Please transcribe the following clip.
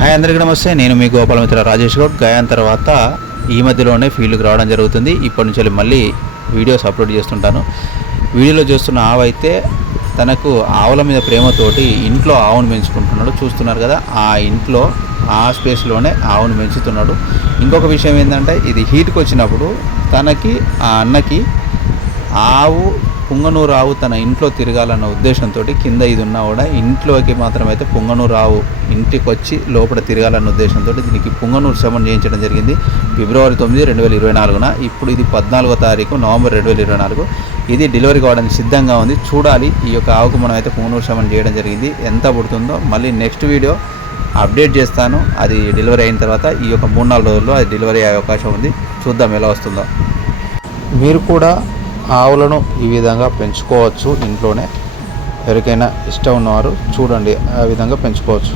Hi అందరికీ నమస్తే. నేను మీ గోపాలమిత్ర రాజేష్ గౌడ్. గాయం తర్వాత ఈ మధ్యలోనే ఫీల్డ్కి రావడం జరుగుతుంది. ఇప్పటి నుంచి మళ్ళీ వీడియోస్ అప్లోడ్ చేస్తుంటాను. వీడియోలో చూస్తున్న ఆవు అయితే తనకు ఆవుల మీద ప్రేమతోటి ఇంట్లో ఆవును పెంచుకుంటున్నాడు. చూస్తున్నారు కదా, ఆ ఇంట్లో ఆ స్పేస్లోనే ఆవును పెంచుతున్నాడు. ఇంకొక విషయం ఏంటంటే, ఇది హీట్కి వచ్చినప్పుడు తనకి ఆ అన్నకి ఆవు పుంగనూరు ఆవు తన ఇంట్లో తిరగాలన్న ఉద్దేశంతో కింద ఇది ఉన్నా కూడా ఇంట్లోకి మాత్రమైతే పుంగనూరు ఆవు ఇంటికి వచ్చి లోపల తిరగాలన్న ఉద్దేశంతో దీనికి పుంగనూరు శ్రమం చేయించడం జరిగింది ఫిబ్రవరి 9, 2024. ఇప్పుడు ఇది 14వ తారీఖు నవంబర్ 2024. ఇది డెలివరీ కావడానికి సిద్ధంగా ఉంది. చూడాలి, ఈ యొక్క ఆవుకు మనం అయితే పుంగనూరు శ్రమం చేయడం జరిగింది. ఎంత పుడుతుందో మళ్ళీ నెక్స్ట్ వీడియో అప్డేట్ చేస్తాను. అది డెలివరీ అయిన తర్వాత ఈ యొక్క 3-4 రోజుల్లో అది డెలివరీ అయ్యే అవకాశం ఉంది. చూద్దాం ఎలా వస్తుందో. మీరు కూడా ఆవులను ఈ విధంగా పెంచుకోవచ్చు ఇంట్లోనే. ఎవరికైనా ఇష్టం ఉన్నవారు చూడండి, ఆ విధంగా పెంచుకోవచ్చు.